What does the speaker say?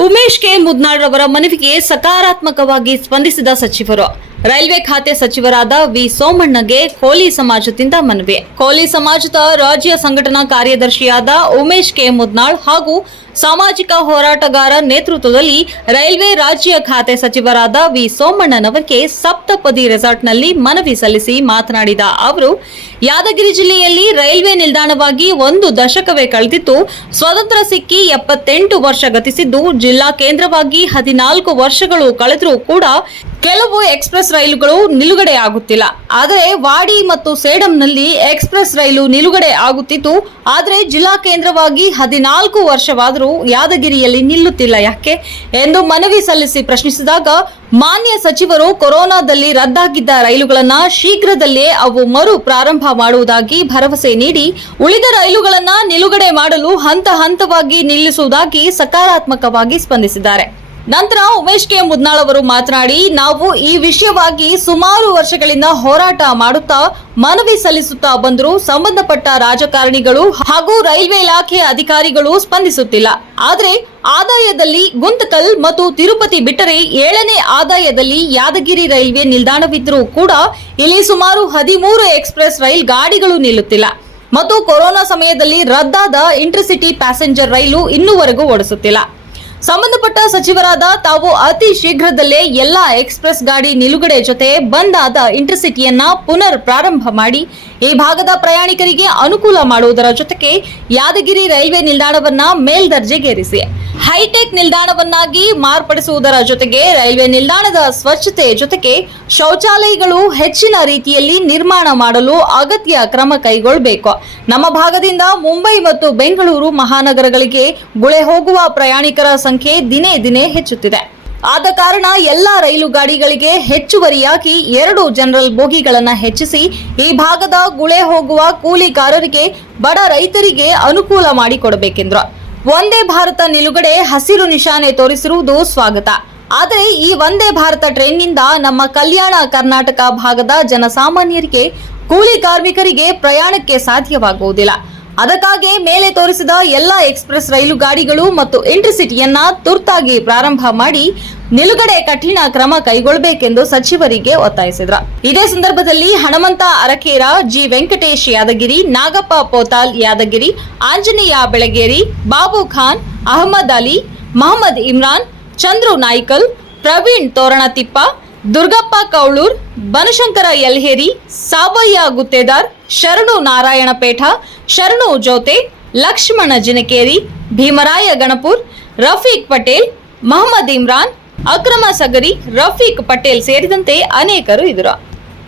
Umesh K Mudnal ಅವರ ಮನವಿಗೆ ಸಕಾರಾತ್ಮಕವಾಗಿ ಸ್ಪಂದಿಸಿದ ಸಚಿವರು. ರೈಲ್ವೆ ಖಾತೆ ಸಚಿವರಾದ ವಿ ಸೋಮಣ್ಣಗೆ ಕೋಲಿ ಸಮಾಜದಿಂದ ಮನವಿ. ಕೋಲಿ ಸಮಾಜದ ರಾಜ್ಯ ಸಂಘಟನಾ ಕಾರ್ಯದರ್ಶಿಯಾದ ಉಮೇಶ್ ಕೆ ಮುದ್ನಾಳ್ ಹಾಗೂ ಸಾಮಾಜಿಕ ಹೋರಾಟಗಾರ ನೇತೃತ್ವದಲ್ಲಿ ರೈಲ್ವೆ ರಾಜ್ಯ ಖಾತೆ ಸಚಿವರಾದ ವಿ ಸೋಮಣ್ಣನವರಿಗೆ ಸಪ್ತಪದಿ ರೆಸಾರ್ಟ್ನಲ್ಲಿ ಮನವಿ ಸಲ್ಲಿಸಿ ಮಾತನಾಡಿದ ಅವರು, ಯಾದಗಿರಿ ಜಿಲ್ಲೆಯಲ್ಲಿ ರೈಲ್ವೆ ನಿಲ್ದಾಣವಾಗಿ 1 ದಶಕವೇ ಕಳೆದಿದ್ದು, ಸ್ವತಂತ್ರ ಸಿಕ್ಕಿ 78 ವರ್ಷ ಗತಿಸಿದ್ದು, ಜಿಲ್ಲಾ ಕೇಂದ್ರವಾಗಿ 14 ವರ್ಷಗಳು ಕಳೆದರೂ ಕೂಡ ಕೆಲವು ಎಕ್ಸ್ಪ್ರೆಸ್ ರೈಲುಗಳು ನಿಲುಗಡೆ ಆಗುತ್ತಿಲ್ಲ. ಆದರೆ ವಾಡಿ ಮತ್ತು ಸೇಡಂನಲ್ಲಿ ಎಕ್ಸ್ಪ್ರೆಸ್ ರೈಲು ನಿಲುಗಡೆ ಆಗುತ್ತಿದ್ದು, ಆದರೆ ಜಿಲ್ಲಾ ಕೇಂದ್ರವಾಗಿ 14 ವರ್ಷವಾದರೂ ಯಾದಗಿರಿಯಲ್ಲಿ ನಿಲ್ಲುತ್ತಿಲ್ಲ ಯಾಕೆ ಎಂದು ಮನವಿ ಸಲ್ಲಿಸಿ ಪ್ರಶ್ನಿಸಿದಾಗ, ಮಾನ್ಯ ಸಚಿವರು ಕೊರೋನಾದಲ್ಲಿ ರದ್ದಾಗಿದ್ದ ರೈಲುಗಳನ್ನು ಶೀಘ್ರದಲ್ಲೇ ಅವು ಮರು ಪ್ರಾರಂಭ ಮಾಡುವುದಾಗಿ ಭರವಸೆ ನೀಡಿ, ಉಳಿದ ರೈಲುಗಳನ್ನು ನಿಲುಗಡೆ ಮಾಡಲು ಹಂತ ಹಂತವಾಗಿ ನಿಲ್ಲಿಸುವುದಾಗಿ ಸಕಾರಾತ್ಮಕವಾಗಿ ಸ್ಪಂದಿಸಿದ್ದಾರೆ. ನಂತರ ಉಮೇಶ್ ಕೆ ಮುದ್ನಾಳ್ ಅವರು ಮಾತನಾಡಿ, ನಾವು ಈ ವಿಷಯವಾಗಿ ಸುಮಾರು ವರ್ಷಗಳಿಂದ ಹೋರಾಟ ಮಾಡುತ್ತಾ ಮನವಿ ಸಲ್ಲಿಸುತ್ತಾ ಬಂದರೂ ಸಂಬಂಧಪಟ್ಟ ರಾಜಕಾರಣಿಗಳು ಹಾಗೂ ರೈಲ್ವೆ ಇಲಾಖೆ ಅಧಿಕಾರಿಗಳು ಸ್ಪಂದಿಸುತ್ತಿಲ್ಲ. ಆದರೆ ಆದಾಯದಲ್ಲಿ ಗುಂತಕಲ್ ಮತ್ತು ತಿರುಪತಿ ಬಿಟ್ಟರೆ 7ನೇ ಆದಾಯದಲ್ಲಿ ಯಾದಗಿರಿ ರೈಲ್ವೆ ನಿಲ್ದಾಣವಿದ್ದರೂ ಕೂಡ ಇಲ್ಲಿ ಸುಮಾರು 13 ಎಕ್ಸ್ಪ್ರೆಸ್ ರೈಲ್ ಗಾಡಿಗಳು ನಿಲ್ಲುತ್ತಿಲ್ಲ ಮತ್ತು ಕೊರೋನಾ ಸಮಯದಲ್ಲಿ ರದ್ದಾದ ಇಂಟರ್ಸಿಟಿ ಪ್ಯಾಸೆಂಜರ್ ರೈಲು ಇನ್ನೂವರೆಗೂ ಓಡಿಸುತ್ತಿಲ್ಲ. ಸಂಬಂಧಪಟ್ಟ ಸಚಿವರಾದ ತಾವು ಅತಿ ಶೀಘ್ರದಲ್ಲೇ ಎಲ್ಲಾ ಎಕ್ಸ್ಪ್ರೆಸ್ ಗಾಡಿ ನಿಲುಗಡೆ ಜೊತೆ ಬಂದ್ ಆದ ಇಂಟರ್ಸಿಟಿಯನ್ನ ಪುನರ್ ಪ್ರಾರಂಭ ಮಾಡಿ ಈ ಭಾಗದ ಪ್ರಯಾಣಿಕರಿಗೆ ಅನುಕೂಲ ಮಾಡುವುದರ ಜೊತೆಗೆ ಯಾದಗಿರಿ ರೈಲ್ವೆ ನಿಲ್ದಾಣವನ್ನ ಮೇಲ್ದರ್ಜೆಗೇರಿಸಿ ಹೈಟೆಕ್ ನಿಲ್ದಾಣವನ್ನಾಗಿ ಮಾರ್ಪಡಿಸುವುದರ ಜೊತೆಗೆ ರೈಲ್ವೆ ನಿಲ್ದಾಣದ ಸ್ವಚ್ಛತೆ ಜೊತೆಗೆ ಶೌಚಾಲಯಗಳು ಹೆಚ್ಚಿನ ರೀತಿಯಲ್ಲಿ ನಿರ್ಮಾಣ ಮಾಡಲು ಅಗತ್ಯ ಕ್ರಮ ಕೈಗೊಳ್ಳಬೇಕು. ನಮ್ಮ ಭಾಗದಿಂದ ಮುಂಬೈ ಮತ್ತು ಬೆಂಗಳೂರು ಮಹಾನಗರಗಳಿಗೆ ಗುಳೆ ಹೋಗುವ ಪ್ರಯಾಣಿಕರ ಸಂಖ್ಯೆ ದಿನೇ ದಿನೇ ಹೆಚ್ಚುತ್ತಿದೆ. ಆದ ಕಾರಣ ಎಲ್ಲಾ ರೈಲು ಗಾಡಿಗಳಿಗೆ ಹೆಚ್ಚುವರಿಯಾಗಿ 2 ಜನರಲ್ ಬೋಗಿಗಳನ್ನು ಹೆಚ್ಚಿಸಿ ಈ ಭಾಗದ ಗುಳೆ ಹೋಗುವ ಕೂಲಿಕಾರರಿಗೆ, ಬಡ ರೈತರಿಗೆ ಅನುಕೂಲ ಮಾಡಿಕೊಡಬೇಕೆಂದರು. ವಂದೇ ಭಾರತ ನಿಲುಗಡೆ ಹಸಿರು ನಿಶಾನೆ ತೋರಿಸಿರುವುದು ಸ್ವಾಗತ. ಆದರೆ ಈ ವಂದೇ ಭಾರತ ಟ್ರೈನ್ನಿಂದ ನಮ್ಮ ಕಲ್ಯಾಣ ಕರ್ನಾಟಕ ಭಾಗದ ಜನಸಾಮಾನ್ಯರಿಗೆ, ಕೂಲಿ ಕಾರ್ಮಿಕರಿಗೆ ಪ್ರಯಾಣಕ್ಕೆ ಸಾಧ್ಯವಾಗುವುದಿಲ್ಲ. ಅದಕ್ಕಾಗಿ ಮೇಲೆ ತೋರಿಸಿದ ಎಲ್ಲ ಎಕ್ಸ್ಪ್ರೆಸ್ ರೈಲು ಗಾಡಿಗಳು ಮತ್ತು ಇಂಟರ್ಸಿಟಿಯನ್ನ ತುರ್ತಾಗಿ ಪ್ರಾರಂಭ ಮಾಡಿ ನಿಲುಗಡೆ ಕಠಿಣ ಕ್ರಮ ಕೈಗೊಳ್ಳಬೇಕೆಂದು ಸಚಿವರಿಗೆ ಒತ್ತಾಯಿಸಿದರು. ಇದೇ ಸಂದರ್ಭದಲ್ಲಿ ಹನುಮಂತ ಅರಕೇರ, ಜಿ ವೆಂಕಟೇಶ್ ಯಾದಗಿರಿ, ನಾಗಪ್ಪ ಪೋತಾಲ್ ಯಾದಗಿರಿ, ಆಂಜನೇಯ ಬೆಳಗೇರಿ, ಬಾಬು ಖಾನ್, ಅಹಮದ್ ಅಲಿ, ಮಹಮ್ಮದ್ ಇಮ್ರಾನ್, ಚಂದ್ರು ನಾಯ್ಕಲ್, ಪ್ರವೀಣ್ ತೋರಣತಿಪ್ಪ, ದುರ್ಗಪ್ಪ ಕೌಳೂರ್, ಬನಶಂಕರ ಯಲ್ಹೇರಿ, ಸಾಬಯ್ಯ ಗುತ್ತೇದಾರ್, ಶರಣು ನಾರಾಯಣಪೇಠ, ಶರಣು ಜೋತೆ, ಲಕ್ಷ್ಮಣ ಜಿನಕೇರಿ, ಭೀಮರಾಯ ಗಣಪುರ್, ರಫೀಕ್ ಪಟೇಲ್, ಮಹಮ್ಮದ್ ಇಮ್ರಾನ್, ಅಕ್ರಮ ಸಗರಿ, ರಫೀಕ್ ಪಟೇಲ್ ಸೇರಿದಂತೆ ಅನೇಕರು ಇದ್ದರು.